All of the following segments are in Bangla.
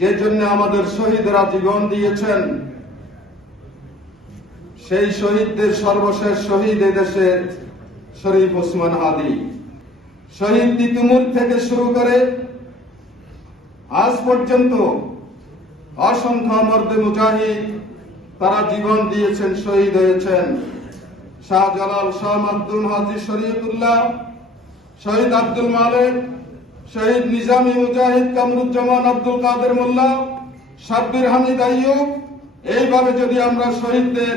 যে জন্য আমাদের শহীদরা জীবন দিয়েছেন, সেই শহীদদের সর্বশেষ শহীদ এদেশের শরীফ ওসমান হাদি। শহীদ তিতুমুর থেকে শুরু করে আজ পর্যন্ত অসংখ্য মর্দে মুজাহিদ তারা জীবন দিয়েছেন, শহীদ হয়েছেন। শাহজালাল, শাহ মাকদুম, হাজী শরীয়তুল্লাহ, শহীদ আব্দুল মালেক, শহীদ নিজামী মুজাহিদ কামরুজ্জামান, আব্দুল কাদের মোল্লা, সাব্বির হামিদ আইয়ুব। এইভাবে যদি আমরা শহীদদের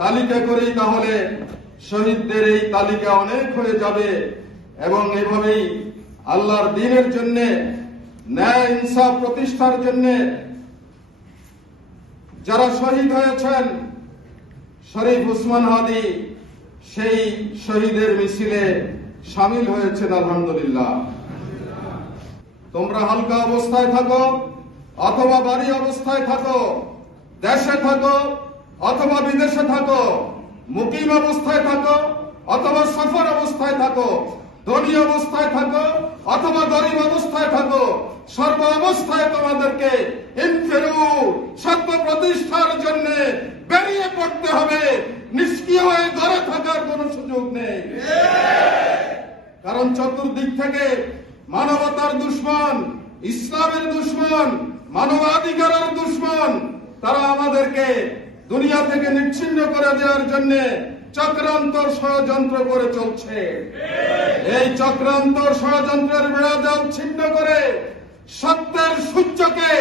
তালিকা করি তাহলে শহীদদের এই তালিকা অনেক হয়ে যাবে। এবং এভাবেই আল্লাহর দ্বীনের জন্য, ন্যায় ইনসাফ প্রতিষ্ঠার জন্য যারা শহীদ হয়েছেন, শরীফ ওসমান হাদি সেই শহীদের মিছিলে শামিল হয়েছেন। আলহামদুলিল্লাহ। তোমরা হালকা অবস্থায় থাকো অথবা বাড়ি অবস্থায় থাকো, দেশে থাকো অথবা বিদেশে থাকো, মুকিম অবস্থায় থাকো অথবা সফর অবস্থায় থাকো, ধনী অবস্থায় থাকো অথবা গরিব অবস্থায় থাকো, সর্ব অবস্থায় তোমাদেরকে সত্য প্রতিষ্ঠার জন্য বেরিয়ে পড়তে হবে। নিষ্ক্রিয় হয়ে ঘরে থাকার কোন সুযোগ নেই। কারণ চতুর্দিক থেকে মানবতার দুশমন, ইসলামের দুশমন, মানবাধিকারের দুশমন, তারা আমাদেরকে দুনিয়া থেকে নিচ্ছিন্ন করে দেওয়ার জন্য চক্রান্ত ষড়যন্ত্র করে চলছে। এই চক্রান্ত ষড়যন্ত্রের বেড়াজাল ছিন্ন করে সত্যের সূর্যকে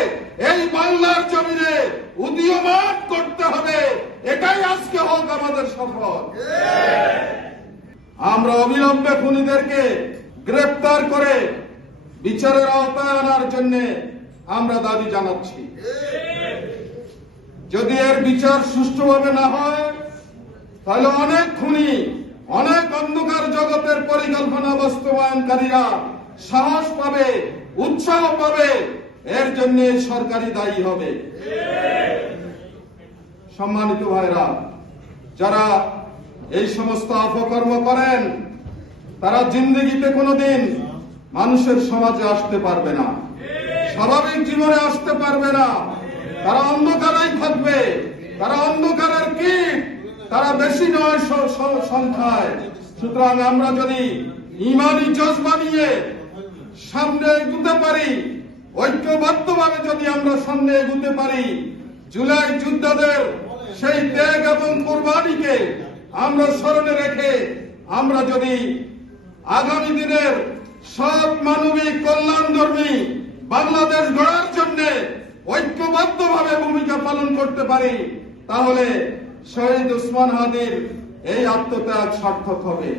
এই বাংলার জমিনে উদীয়মান করতে হবে। এটাই আজকে হোক আমাদের শপথ। আমরা অবিলম্বে খুনিদেরকে গ্রেফতার করে বিচারের আওতায় আনার জন্য আমরা দাবি জানাচ্ছি। যদি এর বিচার সুষ্ঠুভাবে না হয় তাহলে অনেক খুনি, অনেক অন্ধকার জগতের পরিকল্পনা বাস্তবায়নকারীরা সাহস পাবে, উৎসাহ পাবে, এর জন্য সরকারি দায়ী হবে। সম্মানিত ভাইরা, যারা এই সমস্ত অপকর্ম করেন তারা জিন্দগিতে কোনোদিন মানুষের সমাজে আসতে পারবে না, স্বাভাবিক জীবনে আসতে পারবে না। তারা অন্ধকারেই থাকবে, তারা অন্ধকারের কীট, তারা বেশি নয় সংখ্যায়। সুতরাং আমরা যদি ইমানি জজবা নিয়ে সামনে এগুতে পারি, ঐক্যবদ্ধভাবে যদি আমরা সামনে এগুতে পারি, জুলাই যোদ্ধাদের সেই ত্যাগ এবং কুরবানিকে আমরা স্মরণে রেখে আমরা যদি আগামী দিনের সৎ মানবিক কল্যাণধর্মী বাংলাদেশ গড়ার জন্য ঐক্যবদ্ধভাবে ভূমিকা পালন করতে পারি, তাহলে শহীদ ওসমান হাদির এই আত্মত্যাগ সার্থক হবে।